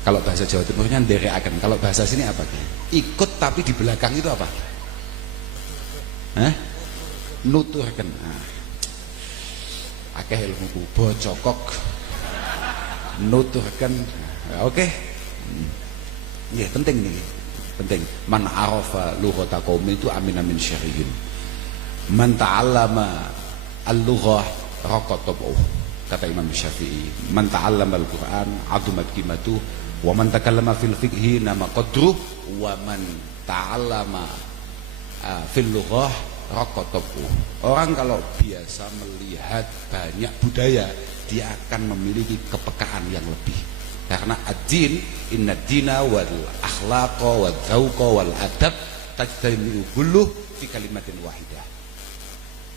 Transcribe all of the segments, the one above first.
Kalau bahasa Jawa Timurnya ndereaken. Kalau bahasa sini apa? Ikut tapi di belakang itu apa? Hah? Nuturken. Nah. Akeh ilmuku bocokok nuturken. Nah, oke. Ya penting nih. Penting. Man arafa lughata qaumi itu amina min syarrihim. Man ta'allama al-lughah raqatabuh. Kata Imam Syafi'i, man ta'allama al-Qur'an adumat qimatuh wa man takallama fil fiqhi nama qadruh wa man ta'allama fil lughah raqatabuh. Orang kalau biasa melihat banyak budaya, dia akan memiliki kepekaan yang lebih. Karena ad-din, inna dina wal akhlaqa wal dzauqa wal adab tajtami'u kulluh fi kalimatin wahidah.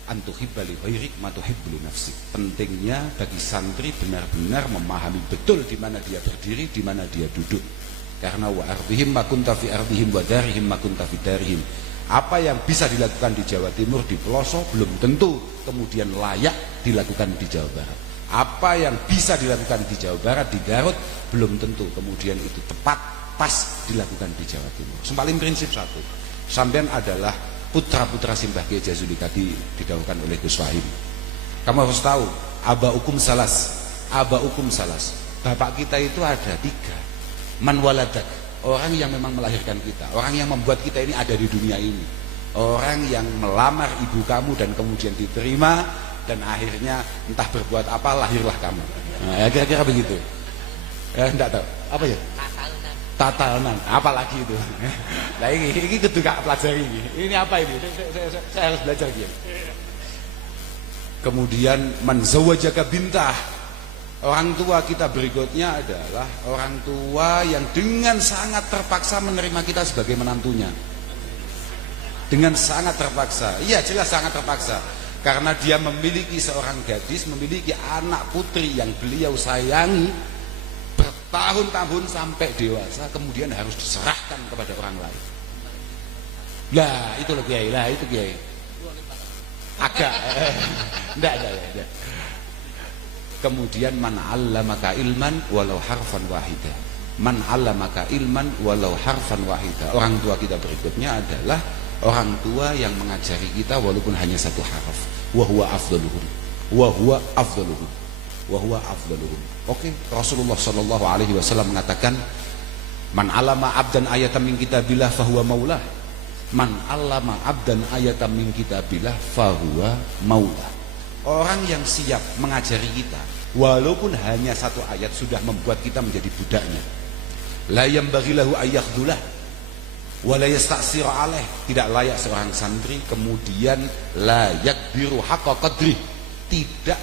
Antuhibba li ghairik ma tuhibbu li nafsik. Pentingnya bagi santri benar-benar memahami betul di mana dia berdiri, di mana dia duduk. Karena wa ardhihim ma kunta fi ardhihim wa darihim ma kunta fi darihim. Apa yang bisa dilakukan di Jawa Timur, di pelosok, belum tentu kemudian layak dilakukan di Jawa Barat. Apa yang bisa dilakukan di Jawa Barat, di Garut, belum tentu kemudian itu tepat, pas dilakukan di Jawa Timur. Paling prinsip satu, sampean adalah putra-putra Simbah Kiai Jazuli tadi didahulukan oleh Gus Wahim. Kamu harus tahu, abaukum salas. Abaukum salas. Bapak kita itu ada 3. Man waladak, orang yang memang melahirkan kita, orang yang membuat kita ini ada di dunia ini. Orang yang melamar ibu kamu dan kemudian diterima, dan akhirnya entah berbuat apa lahirlah kamu. Nah, ya kira-kira begitu. Ya enggak tahu. Apa ya? Tatanan, apalagi itu. Nah ini keduka pelajari ini. Ini apa ini? Saya harus belajar dia. Kemudian man zawajaka bintah. Orang tua kita berikutnya adalah orang tua yang dengan sangat terpaksa menerima kita sebagai menantunya. Dengan sangat terpaksa. Iya jelas sangat terpaksa. Karena dia memiliki seorang gadis, memiliki anak putri yang beliau sayangi bertahun-tahun sampai dewasa, kemudian harus diserahkan kepada orang lain. Lah itu loh Kiai, lah itu Kiai. Agak enggak. Kemudian man 'allamaka ilman walau harfan wahida. Man 'allamaka ilman walau harfan wahida. Orang tua kita berikutnya adalah orang tua yang mengajari kita walaupun hanya 1 harf. Wa huwa afdaluhum. Wa huwa afdaluhum. Wa huwa afdaluhum. Oke, Rasulullah sallallahu alaihi wasallam mengatakan, man 'allama 'abdan ayatan min kitabillah fahuwa maulah. Man 'allama 'abdan ayatan min kitabillah fahuwa maulah. Orang yang siap mengajari kita walaupun hanya 1 ayat sudah membuat kita menjadi budaknya. La yambaghi lahu ayyakhdhulah wa la yasta'sir alaih. Tidak layak seorang santri kemudian la yakbiru haqqa qadri, tidak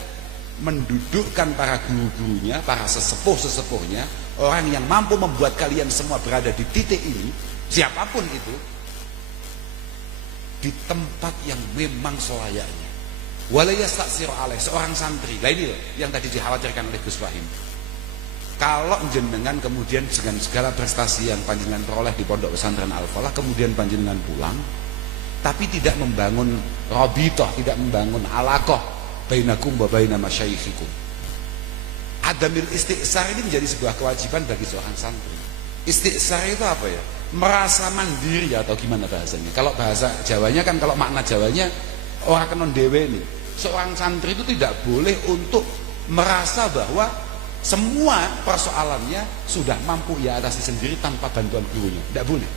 mendudukkan para guru-gurunya, para sesepuh-sesepuhnya, orang yang mampu membuat kalian semua berada di titik ini, siapapun itu, di tempat yang memang selayaknya. Wala yasta'sir alaih, seorang santri. Lah ini loh yang tadi dikhawatirkan oleh Gus Wahim. Kalau jenengan kemudian dengan segala prestasi yang panjenengan peroleh di Pondok Pesantren Al-Falah, kemudian panjenengan pulang, tapi tidak membangun rabithah, tidak membangun alaqah bainakum wa baina masyayikhikum. Adamil istiqsar ini menjadi sebuah kewajiban bagi seorang santri. Istiqsar itu apa ya? Merasa mandiri atau gimana bahasanya? Kalau bahasa Jawanya kan, kalau makna Jawanya orang kenon dewe ini. Seorang santri itu tidak boleh untuk merasa bahwa semua persoalannya sudah mampu ia atasi sendiri tanpa bantuan gurunya. Tidak boleh.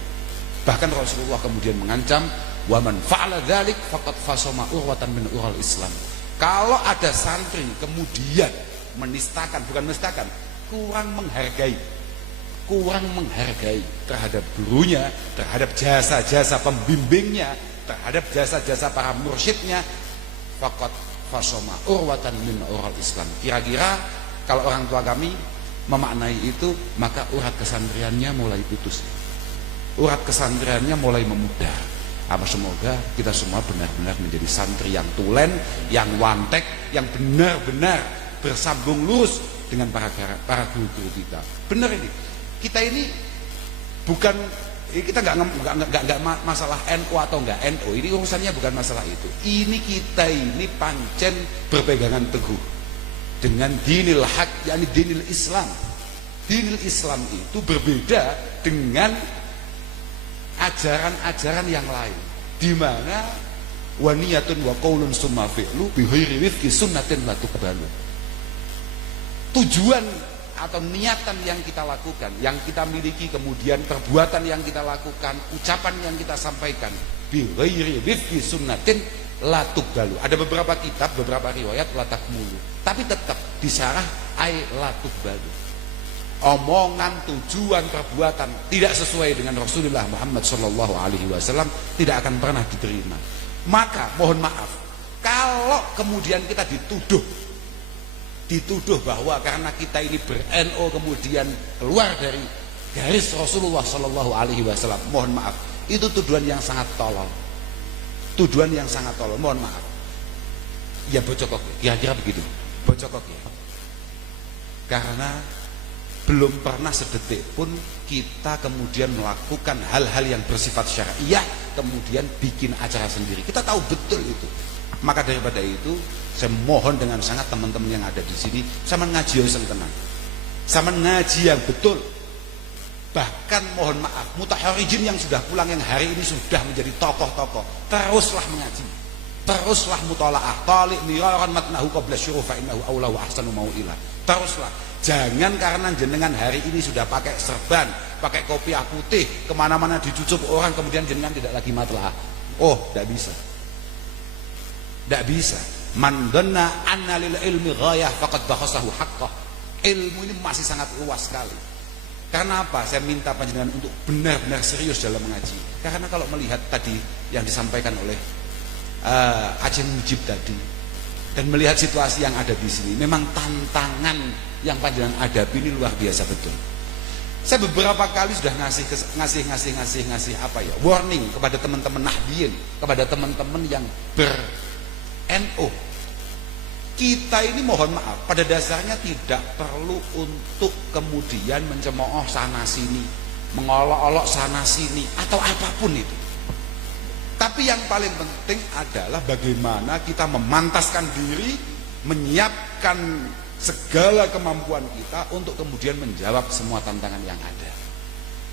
Bahkan Rasulullah kemudian mengancam, wa man fa'ala dzalik faqad fasama urwatan min ural Islam. Kalau ada santri kemudian menistakan, bukan menistakan, kurang menghargai terhadap gurunya, terhadap jasa-jasa pembimbingnya, terhadap jasa-jasa para mursyidnya, faqad fasama urwatan min ural Islam. Kira-kira kalau orang tua kami memaknai itu, maka urat kesantriannya mulai putus, urat kesantriannya mulai memudar. Apa semoga kita semua benar-benar menjadi santri yang tulen, yang wantek, yang benar-benar bersambung lurus dengan para guru-guru kita. Benar ini. Kita ini bukan, kita nggak masalah NU atau nggak NU. Ini urusannya bukan masalah itu. Ini kita ini pancen berpegangan teguh dengan dinil haq, yakni dinil Islam. dinil Islam itu berbeda dengan ajaran-ajaran yang lain, di mana waniyatun wa qaulun summa fi'lu bi ghairi wifqi sunnatin la tuqbalu. Tujuan atau niatan yang kita lakukan, yang kita miliki, kemudian perbuatan yang kita lakukan, ucapan yang kita sampaikan, bi ghairi wifqi sunnatin la tuqbalu. Ada beberapa kitab, beberapa riwayat la takmulu, tapi tetap disarah ai la tuqbalu. Omongan, tujuan, perbuatan tidak sesuai dengan Rasulullah Muhammad SAW tidak akan pernah diterima. Maka mohon maaf kalau kemudian kita dituduh bahwa karena kita ini ber-NO kemudian keluar dari garis Rasulullah SAW. Mohon maaf, itu tuduhan yang sangat tolol. Tuduhan yang sangat tolol, mohon maaf. Ya bocokok, kira-kira begitu. Bocokok ya. Karena belum pernah sedetik pun kita kemudian melakukan hal-hal yang bersifat syariah kemudian bikin acara sendiri. Kita tahu betul itu. Maka daripada itu saya mohon dengan sangat teman-teman yang ada di sini, sama ngaji yang tenang, sama ngaji yang betul. Bahkan mohon maaf, mutaharijin yang sudah pulang yang hari ini sudah menjadi tokoh-tokoh, teruslah mengaji, teruslah mutalaah, talik miraran matnahu qabla syuruh fa innahu aula wa ahsanu mau'ilah. Teruslah. Jangan karena jenengan hari ini sudah pakai serban, pakai kopiah putih, kemana-mana dicucup orang, kemudian jenengan tidak lagi matlaah. Oh, tidak bisa. Tidak bisa. Man dhanna anna lil ilmi ghayah faqad bakhasahu haqqah. Ilmu ini masih sangat luas sekali. Karena apa? Saya minta panjenengan untuk benar-benar serius dalam mengaji. Karena kalau melihat tadi yang disampaikan oleh Aceh Mujib tadi, dan melihat situasi yang ada di sini, memang tantangan yang panjenengan hadapi ini luar biasa betul. Saya beberapa kali sudah ngasih apa ya, warning kepada teman-teman Nahdiyin, kepada teman-teman yang ber-NO. Kita ini mohon maaf, pada dasarnya tidak perlu untuk kemudian mencemooh sana sini, mengolok-olok sana sini atau apapun itu. Tapi yang paling penting adalah bagaimana kita memantaskan diri, menyiapkan segala kemampuan kita untuk kemudian menjawab semua tantangan yang ada.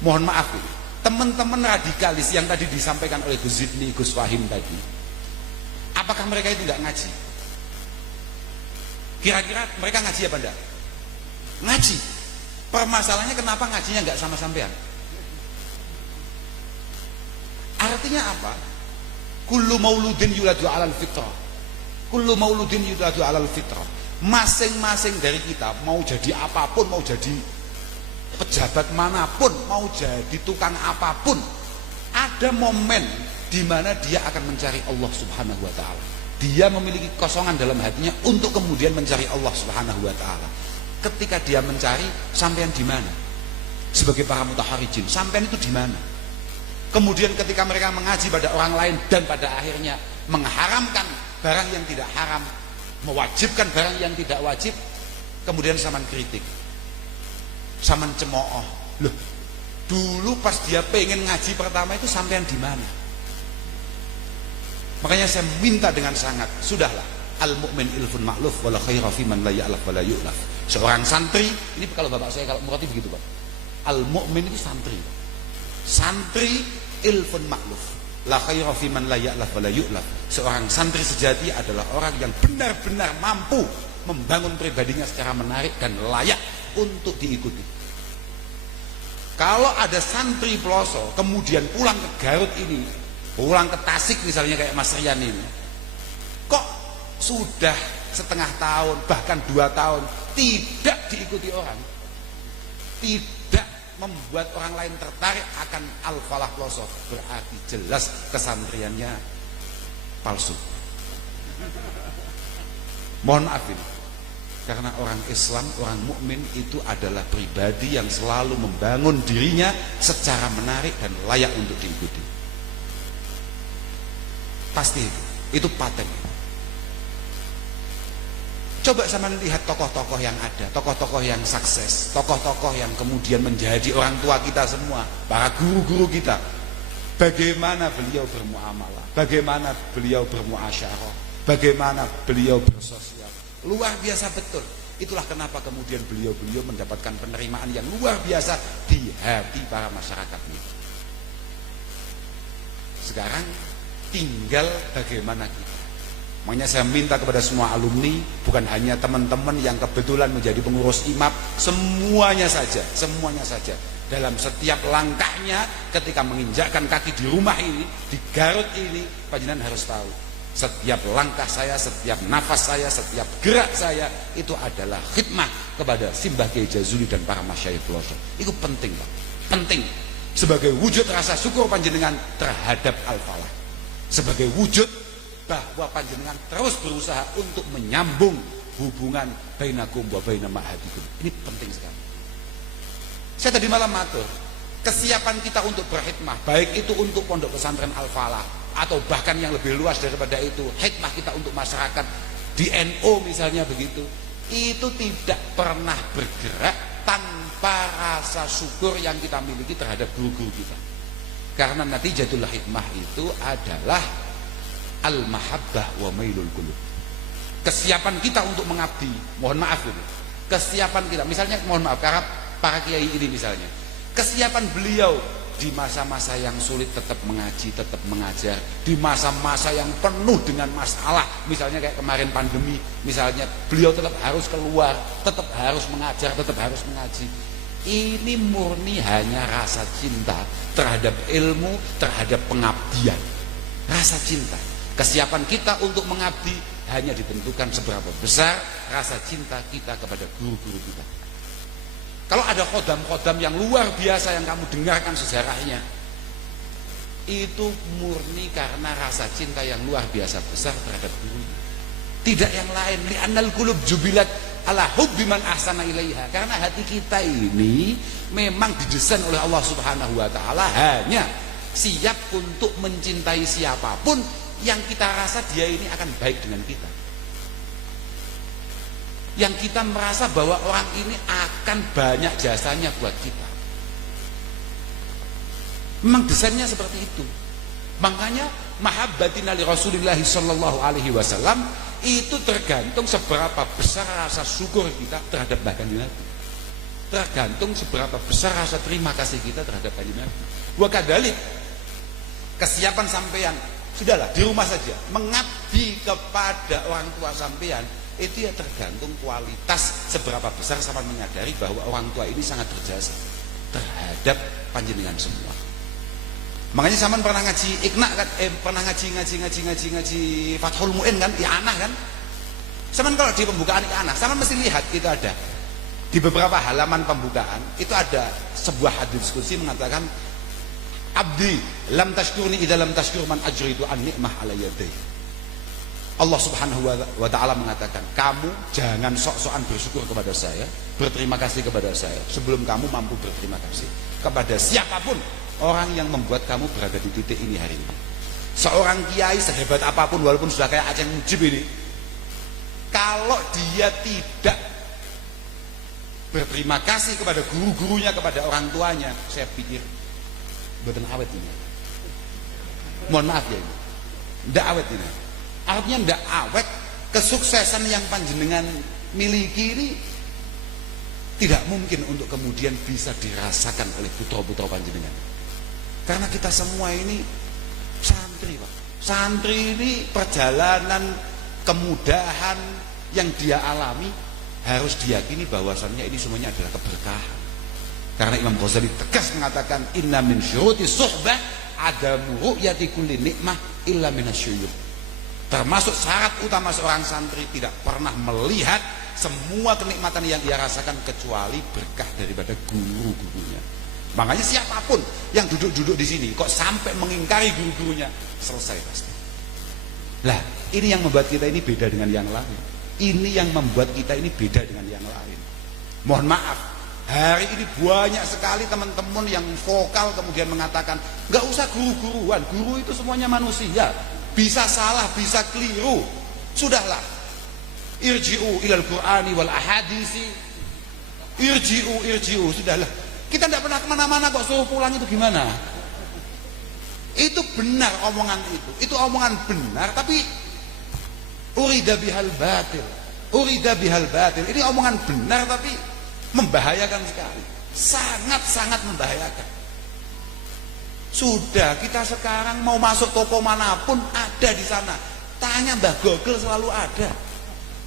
Mohon maaf ini, teman-teman radikalis yang tadi disampaikan oleh Gus Zidni, Gus Fahim tadi, apakah mereka itu nggak ngaji? Kira-kira mereka ngaji apa enggak? Ngaji. Permasalahannya kenapa ngajinya nggak sama sampean? Artinya apa? Kullu mauludin yuladu alal fitrah. Kullu mauludin yuladu alal fitrah. Masing-masing dari kita mau jadi apapun, mau jadi pejabat manapun, mau jadi tukang apapun, ada momen di mana dia akan mencari Allah Subhanahu wa taala. Dia memiliki kosongan dalam hatinya untuk kemudian mencari Allah Subhanahu wa taala. Ketika dia mencari, sampean di mana? Sebagai para mutaharijin, sampean itu di mana? Kemudian ketika mereka mengaji pada orang lain dan pada akhirnya mengharamkan barang yang tidak haram, mewajibkan barang yang tidak wajib, kemudian saman kritik, saman cemooh. Loh, dulu pas dia pengen ngaji pertama itu sampean di mana? Makanya saya minta dengan sangat, sudahlah, al mukmin ilfun ma'luf wala khaira fi man la ya'laf wala yu'laf. Seorang santri, ini kalau bapak saya kalau murati begitu Pak. Al mukmin itu santri. Santri ilfun ma'luf, la khaira fi man la ya'laf wala yu'laf. Seorang santri sejati adalah orang yang benar-benar mampu membangun pribadinya secara menarik dan layak untuk diikuti. Kalau ada santri peloso kemudian pulang ke Garut ini, pulang ke Tasik misalnya kayak Mas Rian ini, kok sudah setengah tahun bahkan 2 tahun tidak diikuti orang, tidak membuat orang lain tertarik akan Al-Falah Peloso, berarti jelas kesantriannya palsu. Mohon maaf ini, karena orang Islam, orang mukmin itu adalah pribadi yang selalu membangun dirinya secara menarik dan layak untuk diikuti. Pasti itu paten. Coba sama lihat tokoh-tokoh yang ada, tokoh-tokoh yang sukses, tokoh-tokoh yang kemudian menjadi orang tua kita semua, para guru-guru kita. Bagaimana beliau bermuamalah, bagaimana beliau bermuasyarah, bagaimana beliau bersosial. Luar biasa betul. Itulah kenapa kemudian beliau mendapatkan penerimaan yang luar biasa di hati para masyarakatnya. Sekarang tinggal bagaimana kita. Makanya saya minta kepada semua alumni, bukan hanya teman-teman yang kebetulan menjadi pengurus IMAP, semuanya saja dalam setiap langkahnya ketika menginjakkan kaki di rumah ini, di Garut ini, panjenengan harus tahu, setiap langkah saya, setiap nafas saya, setiap gerak saya itu adalah khidmah kepada Simbah Kiai Jazuli dan para masyayikh pelosok. Itu penting, Pak. Penting sebagai wujud rasa syukur panjenengan terhadap Al-Falah, sebagai wujud bahwa panjenengan terus berusaha untuk menyambung hubungan bainakum wa baina ma'hadikum. Ini penting sekali. Saya tadi malam matur, kesiapan kita untuk berkhidmah, baik itu untuk pondok pesantren Al-Falah atau bahkan yang lebih luas daripada itu, khidmah kita untuk masyarakat di NU misalnya begitu, itu tidak pernah bergerak tanpa rasa syukur yang kita miliki terhadap guru-guru kita. Karena natijatul khidmah itu adalah al-mahabbah wa mailul qulub. Kesiapan kita untuk mengabdi, mohon maaf dulu. Kesiapan kita, misalnya mohon maaf karena para kiai ini misalnya, kesiapan beliau di masa-masa yang sulit tetap mengaji, tetap mengajar, di masa-masa yang penuh dengan masalah, misalnya kayak kemarin pandemi, misalnya beliau tetap harus keluar, tetap harus mengajar, tetap harus mengaji. Ini murni hanya rasa cinta terhadap ilmu, terhadap pengabdian, rasa cinta. Kesiapan kita untuk mengabdi hanya ditentukan seberapa besar rasa cinta kita kepada guru-guru kita. Kalau ada khodam-khodam yang luar biasa yang kamu dengarkan sejarahnya, itu murni karena rasa cinta yang luar biasa besar terhadap guru. Tidak yang lain. Li'annal qulub jubilat ala hubbi man ahsana ilaiha. Karena hati kita ini memang didesain oleh Allah Subhanahu wa taala hanya siap untuk mencintai siapapun yang kita rasa dia ini akan baik dengan kita, yang kita merasa bahwa orang ini akan banyak jasanya buat kita. Memang desainnya seperti itu. Makanya mahabbatina li Rasulillah sallallahu alaihi wasallam itu tergantung seberapa besar rasa syukur kita terhadap Kanjeng Nabi, tergantung seberapa besar rasa terima kasih kita terhadap Kanjeng Nabi. Wa kadzalik kesiapan sampean, sudahlah di rumah saja mengabdi kepada orang tua sampean, itu ya tergantung kualitas seberapa besar sampean menyadari bahwa orang tua ini sangat berjasa terhadap panjenengan semua. Makanya sampean pernah ngaji Iqna kan, pernah ngaji Fathul Mu'in kan, I'anah kan. Sampean kalau di pembukaan I'anah, sampean mesti lihat itu ada di beberapa halaman pembukaan itu ada sebuah hadis qudsi mengatakan, abdi lam tashkurni idza lam tashkur man ajritu an ni'mah ala yadayhi. Allah Subhanahu wa taala mengatakan, kamu jangan sok-sokan bersyukur kepada saya, berterima kasih kepada saya sebelum kamu mampu berterima kasih kepada siapapun orang yang membuat kamu berada di titik ini hari ini. Seorang kiai sehebat apapun, walaupun sudah kayak Aceh Mujib ini, kalau dia tidak berterima kasih kepada guru-gurunya, kepada orang tuanya, saya pikir boten awet ini. Mohon maaf ya, ini ndak awet ini. Artinya ndak awet. Kesuksesan yang panjenengan miliki ini tidak mungkin untuk kemudian bisa dirasakan oleh putra-putra panjenengan. Karena kita semua ini santri, Pak. Santri ini perjalanan kemudahan yang dia alami harus diyakini bahwasannya ini semuanya adalah keberkahan. Karena Imam Ghazali tegas mengatakan, inna min syuruti suhbah adamu ru'yati kulli nikmah illa minasyuyukh. Termasuk syarat utama seorang santri tidak pernah melihat semua kenikmatan yang dia rasakan kecuali berkah daripada guru-gurunya. Makanya siapapun yang duduk-duduk di sini kok sampai mengingkari guru-gurunya, selesai pasti. Lah, ini yang membuat kita ini beda dengan yang lain. Ini yang membuat kita ini beda dengan yang lain. Mohon maaf, hari ini banyak sekali teman-teman yang vokal kemudian mengatakan, nggak usah guru-guruan, guru itu semuanya manusia, bisa salah, bisa keliru. Sudahlah, irji'u ilal Qur'ani wal ahadisi, irji'u, sudahlah. Kita tidak pernah kemana-mana kok, suruh pulang itu gimana? Itu benar omongan itu omongan benar, tapi urida bihal batil. urida bihal batil. Ini omongan benar tapi membahayakan sekali, sangat-sangat membahayakan. Sudah, kita sekarang mau masuk toko manapun ada di sana. Tanya Mbah Google selalu ada.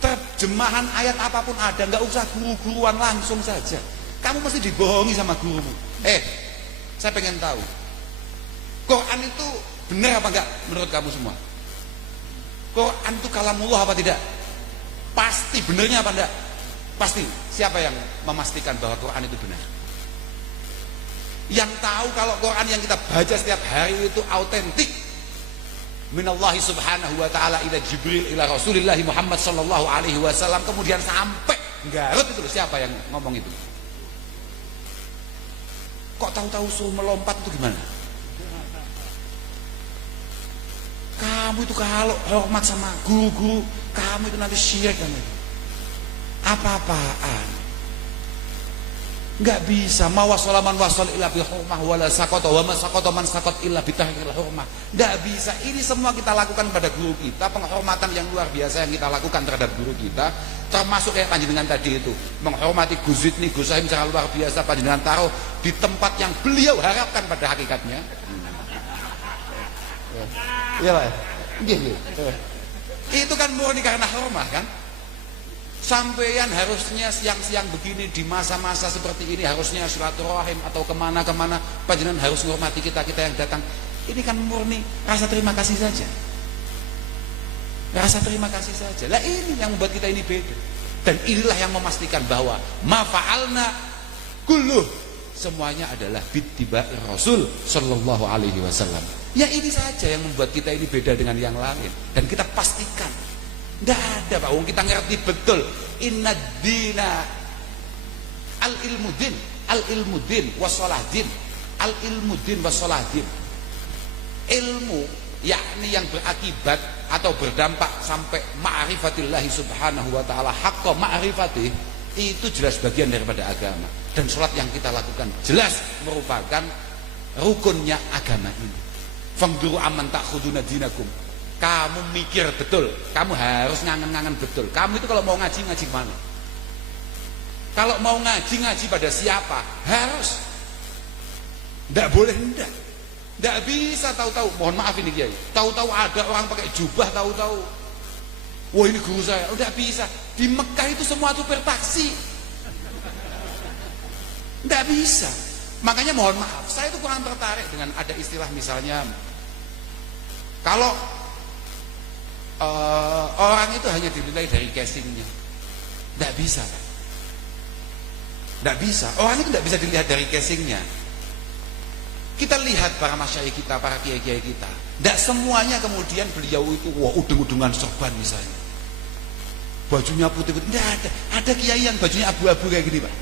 Terjemahan ayat apapun ada, nggak usah guru-guruan, langsung saja. Kamu mesti dibohongi sama gurumu. Saya pengen tahu, Quran itu benar apa enggak menurut kamu semua? Quran itu kalamullah apa tidak? Pasti benernya apa enggak? Pasti. Siapa yang memastikan bahwa Quran itu benar? Yang tahu kalau Quran yang kita baca setiap hari itu autentik minallahi subhanahu wa ta'ala ila Jibril ila Rasulillah Muhammad sallallahu alaihi wasallam, kemudian sampai Garut itu, siapa yang ngomong itu? Kok tahu-tahu suruh melompat itu gimana? Kamu itu kalau hormat sama guru-guru kamu itu nanti syirik kamu. Apa-apaan? Nggak bisa. Ma wasala man wasal illa bi hurmah wala saqata wa ma saqata man saqat illa bi tahqiril hurmah. Nggak bisa. Ini semua kita lakukan pada guru kita, penghormatan yang luar biasa yang kita lakukan terhadap guru kita, termasuk kayak panjenengan tadi itu, menghormati Gus Zidni, Gus Saim secara luar biasa, panjenengan taruh di tempat yang beliau harapkan pada hakikatnya. Iya Pak. Itu kan murni karena hormat kan? Sampeyan harusnya siang-siang begini di masa-masa seperti ini harusnya silaturahim atau kemana-kemana, panjenengan harus menghormati kita yang datang. Ini kan murni rasa terima kasih saja. Rasa terima kasih saja. Lah ini yang membuat kita ini beda. Dan inilah yang memastikan bahwa ma fa'alna kulluh, semuanya adalah bittiba'i Rasul sallallahu alaihi wasallam. Ya ini saja yang membuat kita ini beda dengan yang lain, dan kita pastikan nggak ada Pak, kita ngerti betul inna dina al ilmu din wassolahdin, al ilmu din wassolahdin, ilmu yakni yang berakibat atau berdampak sampai ma'rifatillahi subhanahu wa ta'ala haqqa ma'rifatih, itu jelas bagian daripada agama. Dan sholat yang kita lakukan jelas merupakan rukunnya agama ini. Fangduru aman takhuduna dinakum. Kamu mikir betul, kamu harus ngangen-ngangen betul. Kamu itu kalau mau ngaji, ngaji mana? Kalau mau ngaji, ngaji pada siapa? Harus. Tidak boleh enggak. Tidak bisa tahu-tahu, mohon maaf ini Kiai, tahu-tahu ada orang pakai jubah, tahu-tahu wah ini guru saya. Tidak bisa. Di Mekah itu semua supir taksi. Tidak bisa. Makanya mohon maaf, saya itu kurang tertarik dengan ada istilah misalnya kalau orang itu hanya dinilai dari casingnya. Tidak bisa Pak. Tidak bisa. Orang itu tidak bisa dilihat dari casingnya. Kita lihat para masyayikh kita, para kiai-kiai kita, tidak semuanya kemudian beliau itu wah udung-udungan sorban misalnya, bajunya putih-putih. Tidak ada. Ada kiai yang bajunya abu-abu kayak gini Pak.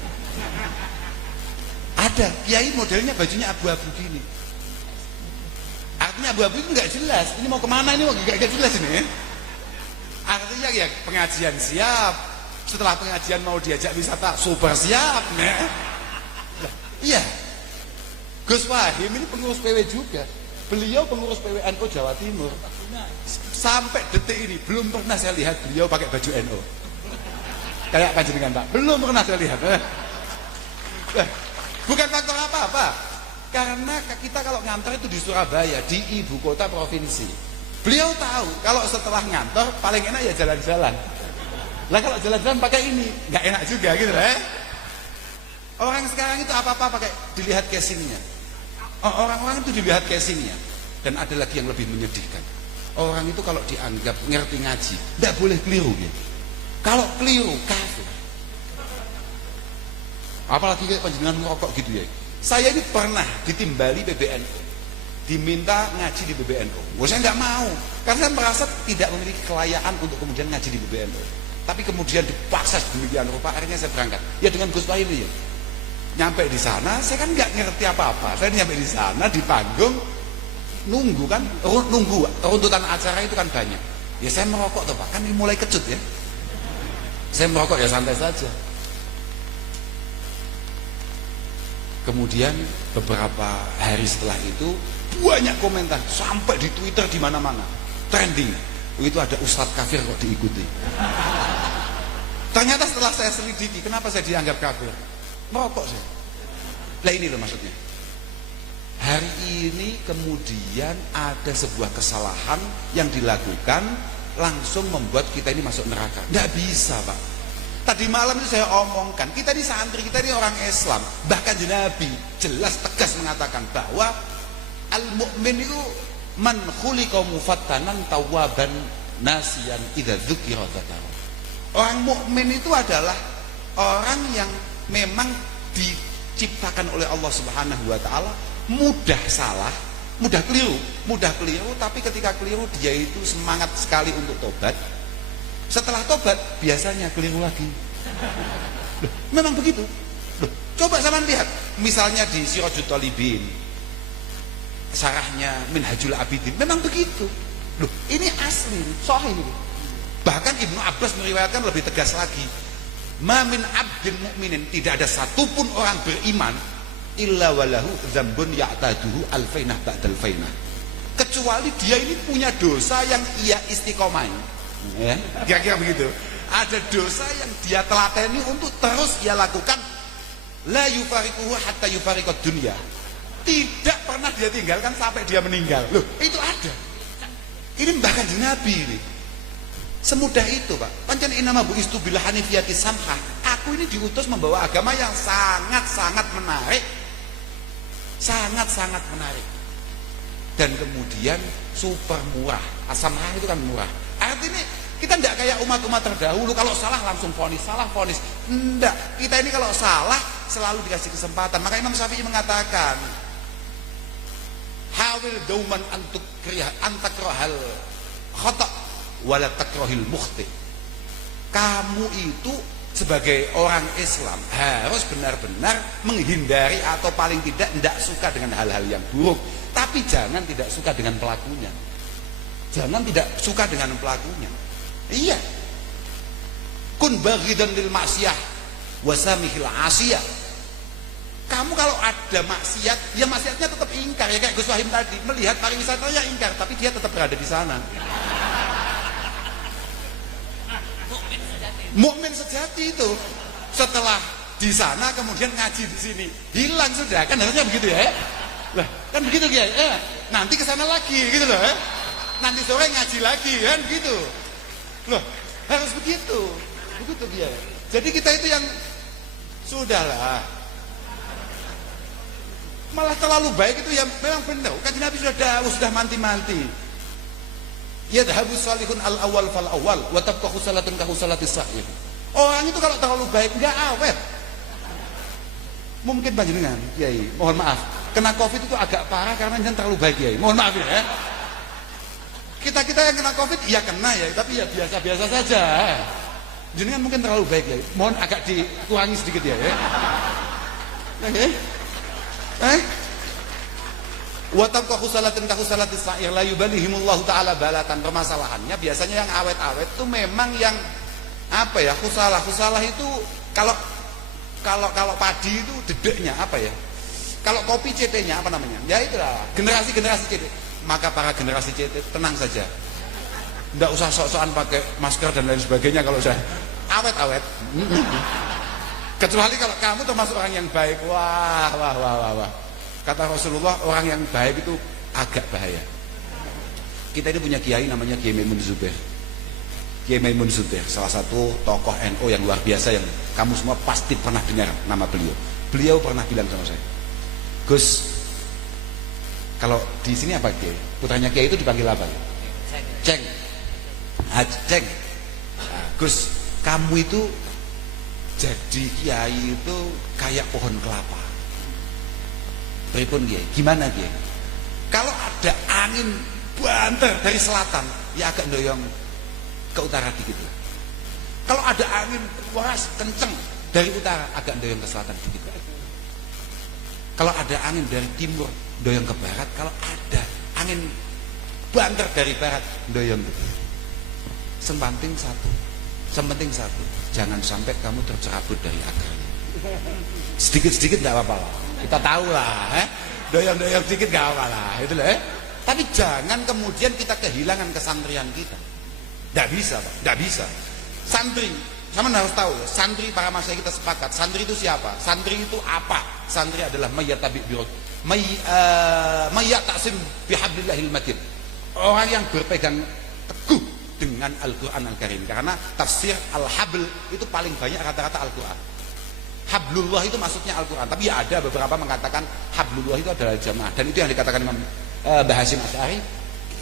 Ada kiai modelnya bajunya abu-abu gini. Artinya abu-abu itu nggak jelas. Ini mau kemana, ini mau nggak jelas ini. Artinya ya pengajian siap, setelah pengajian mau diajak wisata super siap. Iya. Gus Wahim ini pengurus PW juga. Beliau pengurus PWNU Jawa Timur. Sampai detik ini belum pernah saya lihat beliau pakai baju NU. Kayak panjenengan Pak, belum pernah saya lihat. Bukan faktor apa-apa. Karena kita kalau ngantor itu di Surabaya, di ibu kota provinsi. Beliau tahu kalau setelah ngantor paling enak ya jalan-jalan. Lah kalau jalan-jalan pakai ini, nggak enak juga gitu lah. Orang sekarang itu apa-apa pakai dilihat casingnya. Orang-orang itu dilihat casingnya. Dan ada lagi yang lebih menyedihkan. Orang itu kalau dianggap ngerti ngaji, nggak boleh keliru gitu. Kalau keliru kafir. Apalagi kayak panjenengan ngerokok gitu ya. Saya ini pernah ditimbali PBNU, diminta ngaji di PBNU. Saya nggak mau, karena saya merasa tidak memiliki kelayaan untuk kemudian ngaji di PBNU. Tapi kemudian dipaksa demikian rupa, akhirnya saya berangkat. Ya dengan Gus Wahim ya. Nyampe di sana, saya kan nggak ngerti apa-apa. Saya nyampe di sana di panggung, nunggu kan, nunggu runtutan acara itu kan banyak. Ya saya merokok tuh Pak, kan ini mulai kecut ya. Saya merokok ya santai saja. Kemudian beberapa hari setelah itu banyak komentar sampai di Twitter di mana-mana trending. Itu ada ustadz kafir kok diikuti. Ternyata setelah saya selidiki, kenapa saya dianggap kafir? Merokok saya. Lah ini loh maksudnya. Hari ini kemudian ada sebuah kesalahan yang dilakukan langsung membuat kita ini masuk neraka. Nggak bisa, Pak. Tadi malam itu saya omongkan, kita ini santri, kita ini orang Islam. Bahkan Nabi jelas tegas mengatakan bahwa al-mu'min itu man khuliqa mufattanan tawwaban nasiyan idza dzukira dzakara. Orang mukmin itu adalah orang yang memang diciptakan oleh Allah Subhanahu wa taala mudah salah, mudah keliru, tapi ketika keliru dia itu semangat sekali untuk tobat. Setelah tobat biasanya keliru lagi. Loh, memang begitu. Loh, coba sama lihat, misalnya di Sirajut Thalibin, sarahnya Minhajul Abidin, memang begitu. Loh, ini asli, sahih ini. Bahkan Ibnu Abbas meriwayatkan lebih tegas lagi. Ma min abdin mu'minin, tidak ada satupun orang beriman illa walahu dzambun ya'taduhu alfainah ba'dal fainah. Kecuali dia ini punya dosa yang ia istiqomah. Ya, kira-kira begitu. Ada dosa yang dia telateni untuk terus ia lakukan. La yufariquhu hatta yufariqad dunya. Tidak pernah dia tinggalkan sampai dia meninggal. Loh, itu ada. Ini bahkan di Nabi ini. Semudah itu, Pak. Pancen inama bu'istu bil hanifiyati samhah. Aku ini diutus membawa agama yang sangat-sangat menarik. Sangat-sangat menarik. Dan kemudian super murah. Samhah itu kan murah. Artinya kita tidak kayak umat-umat terdahulu, kalau salah langsung vonis, salah vonis. Enggak. Kita ini kalau salah selalu dikasih kesempatan. Maka Imam Syafi'i mengatakan, hawil dauman antakrahal khata' wala takrahil mukhti. Kamu itu sebagai orang Islam harus benar-benar menghindari atau paling tidak suka dengan hal-hal yang buruk, tapi jangan tidak suka dengan pelakunya. Jangan tidak suka dengan pelakunya. Iya. Kun baghidan lil maksiyah wasamihil asiyah. Kamu kalau ada maksiat, ya maksiatnya tetap ingkar, ya kayak Gus Wahim tadi, melihat pariwisatanya ingkar, tapi dia tetap berada di sana. Mukmin sejati itu setelah di sana kemudian ngaji di sini, hilang sudah, kan harusnya begitu ya? Lah, kan begitu ya? Nanti ke sana lagi gitu loh, ya? Nanti sore ngaji lagi kan gitu. Loh, harus begitu. Begitu dia. Jadi kita itu yang sudahlah. Malah terlalu baik itu yang memang benar. Kan Nabi sudah dawuh, sudah manti-manti. Yadhabu salihun al-awwal fal-awwal wa tabqa khusalatun ka khusalatis sa'ir. Orang itu kalau terlalu baik enggak awet. Mungkin panjenengan, Kiai, mohon maaf, kena Covid itu agak parah karena jangan terlalu baik, Kiai. Mohon maaf ya. Kita yang kena Covid ya kena ya, tapi ya biasa-biasa saja. Jenengan mungkin terlalu baik ya. Mohon agak dikurangi sedikit ya. Wa tabqa khusalatin ka khusalatis sa'ir la yubalihimullahu taala balatan. Permasalahannya biasanya yang awet-awet itu memang yang apa ya? Khusalah itu kalau padi itu dedeknya apa ya? Kalau kopi CT-nya apa namanya? Ya itulah generasi-generasi CT. Maka para generasi CT tenang saja. Enggak usah sok-sokan pakai masker dan lain sebagainya kalau saya awet-awet. Kecuali kalau kamu termasuk orang yang baik. Wah. Kata Rasulullah, orang yang baik itu agak bahaya. Kita ini punya kiai namanya Kiai Maimun Zubair. Kiai Maimun Zubair, salah satu tokoh NU yang luar biasa yang kamu semua pasti pernah dengar nama beliau. Beliau pernah bilang sama saya, Gus, kalau di sini apa Kiai? Putranya Kiai itu dipanggil apa? Ceng. Ceng. Nah, Gus, kamu itu jadi kiai itu kayak pohon kelapa. Pripun Kiai? Gimana Kiai? Kalau ada angin banter dari selatan, ya agak doyong ke utara dikit. Kalau ada angin keras kenceng dari utara, agak doyong ke selatan dikit. Kalau ada angin dari timur, doyong ke barat. Kalau ada angin banter dari barat, doyong ke barat. Sementing satu, jangan sampai kamu tercerabut dari akarnya. Sedikit-sedikit nggak apa-apa lah. Kita tahu lah, doyong-doyong sedikit nggak apa-apa lah, itu loh. Tapi jangan kemudian kita kehilangan kesantrian kita. Nggak bisa, Pak, nggak bisa. Santri Sama harus tahu, santri para masyayikh kita sepakat, santri itu siapa? Santri itu apa? Santri adalah mayyatabi birot, mayyatasim bihablillahil matin. Orang yang berpegang teguh dengan Al-Qur'an Al-Karim. Karena tafsir Al-Habl itu paling banyak rata-rata Al-Qur'an. Hablullah itu maksudnya Al-Qur'an. Tapi ya ada beberapa mengatakan Hablullah itu adalah jamaah. Dan itu yang dikatakan Imam Mbah Hasyim Asy'ari,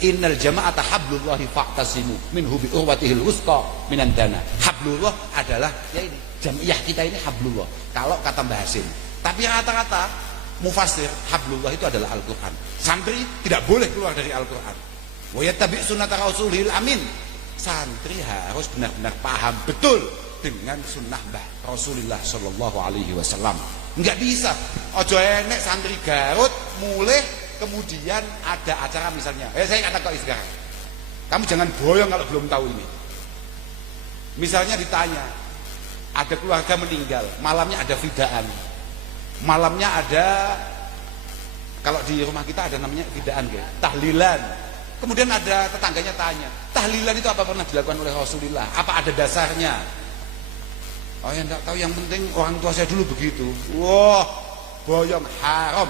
innal jama'ata hablullahi fa'tasimu minhu bi urwatihil wusqa minan dana. Hablullah adalah ya ini, jamiah kita ini hablullah kalau kata Mbah Hasyim. Tapi rata-rata mufassir hablullah itu adalah Al-Qur'an. Santri tidak boleh keluar dari Al-Qur'an. Wa yattabi' sunnata rasulil amin. Santri harus benar-benar paham betul dengan sunnah Mbah Rasulullah sallallahu alaihi wasallam. Enggak bisa ojo enek santri Garut mulai kemudian ada acara misalnya, saya kata kok sekarang, kamu jangan boyong kalau belum tahu ini. Misalnya ditanya, ada keluarga meninggal, malamnya ada fidaan, malamnya ada, kalau di rumah kita ada namanya fidaan, tahlilan. Kemudian ada tetangganya tanya, tahlilan itu apa pernah dilakukan oleh Rasulullah? Apa ada dasarnya? Oh ya enggak tahu, yang penting orang tua saya dulu begitu. Wah, boyong, haram.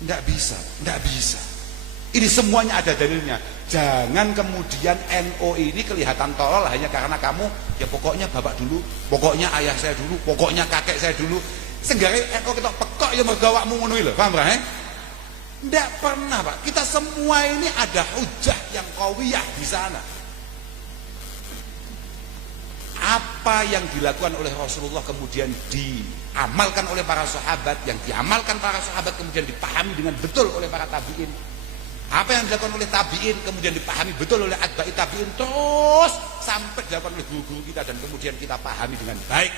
Enggak bisa, enggak bisa. Ini semuanya ada dalilnya. Jangan kemudian NO ini kelihatan tolol hanya karena kamu, ya pokoknya bapak dulu, pokoknya ayah saya dulu, pokoknya kakek saya dulu. Senggare NO kita pekok ya mergawakmu ngono lho, paham ra? Enggak pernah, Pak. Kita semua ini ada hujah yang qawiyah di sana. Apa yang dilakukan oleh Rasulullah kemudian diamalkan oleh para sahabat, yang diamalkan para sahabat kemudian dipahami dengan betul oleh para tabi'in. Apa yang dilakukan oleh tabi'in kemudian dipahami betul oleh atba'i tabi'in, terus sampai dilakukan oleh guru-guru kita dan kemudian kita pahami dengan baik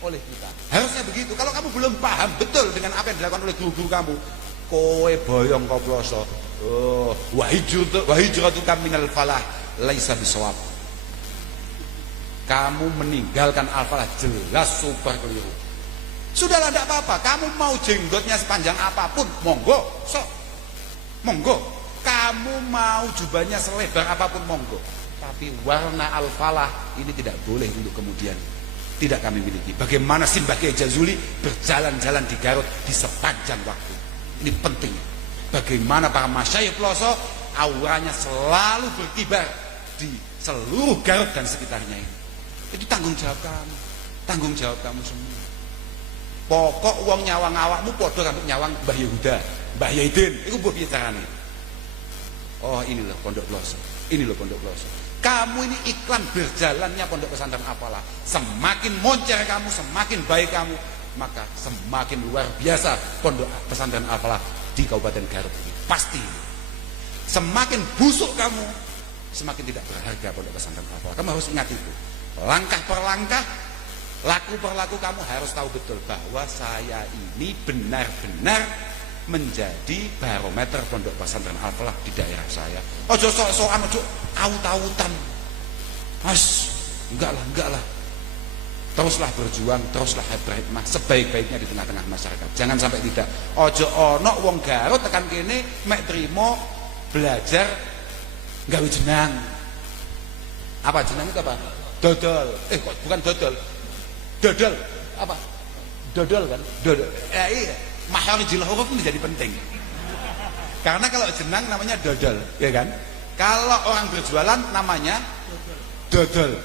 oleh kita. Harusnya begitu. Kalau kamu belum paham betul dengan apa yang dilakukan oleh guru-guru kamu, kowe boyong koploso. Oh, wa hijratuka minal falah laisa bisawab. Kamu meninggalkan al-falah jelas super keliru. Sudahlah, tidak apa-apa. Kamu mau jenggotnya sepanjang apapun, monggo, sok, monggo. Kamu mau jubahnya selebar apapun, monggo. Tapi warna al-falah ini tidak boleh untuk kemudian tidak kami miliki. Bagaimana Simbah Kiai Jazuli berjalan-jalan di Garut di sepanjang waktu. Ini penting. Bagaimana para masyayikh Ploso auranya selalu berkibar di seluruh Garut dan sekitarnya ini. Itu tanggung jawab kamu, tanggung jawab kamu semua. Pokok uang nyawang awakmu podo karo nyawang Mbah Yehuda, Mbah Yaidin, itu mbok piye carane? Oh, ini loh Pondok Ploso. Ini loh Pondok Ploso. Kamu ini iklan berjalannya Pondok Pesantren Al-Falah. Semakin moncer kamu, semakin baik kamu, maka semakin luar biasa Pondok Pesantren Al-Falah di Kabupaten Garut ini. Pasti. Semakin busuk kamu, semakin tidak berharga Pondok Pesantren Al-Falah. Kamu harus ingat itu. Langkah per langkah, laku per laku kamu harus tahu betul bahwa saya ini benar-benar menjadi barometer Pondok Pesantren Al-Falah di daerah saya. Ojo sok-sokan, ojo aut-autan. Mas, enggak lah. Teruslah berjuang, teruslah berhikmah sebaik-baiknya di tengah-tengah masyarakat. Jangan sampai tidak. Ojo ono wong Garut tekan kene mek trimo belajar gawe jenang. Apa jenang itu apa? Dodol. Kok bukan dodol. Dodol. Apa? Dodol kan? Dodol. Iya. Makharijul huruf ini jadi penting. Karena kalau jenang namanya dodol, ya kan? Kalau orang berjualan namanya dodol.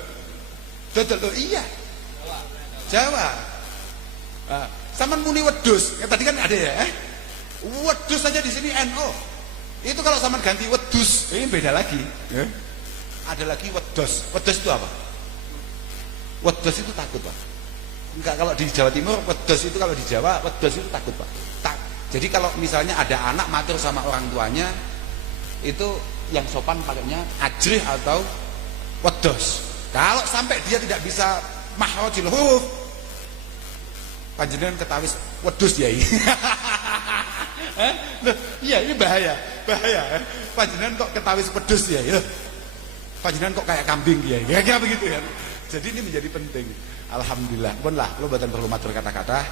Dodol. Oh iya. Jawa. Saman muni wedus. Tadi kan ada ya, wedus saja di sini NO. Itu kalau saman ganti wedus, ini beda lagi. Ada lagi wedos. Wedos itu apa? Wedos itu takut, Pak. Enggak, kalau di Jawa Timur wedos itu, kalau di Jawa wedos itu takut, Pak. Jadi kalau misalnya ada anak matur sama orang tuanya, itu yang sopan pakainya ajrih atau wedos. Kalau sampai dia tidak bisa makhrajul huruf, panjenengan ketawis wedus ya. Iya, ini bahaya. Panjenengan kok ketawis wedus ya. Panjenengan kok kayak kambing ya. Kira-kira begitu ya. Jadi ini menjadi penting. Alhamdulillah. Pun lah, lo buatan perlu matur kata-kata.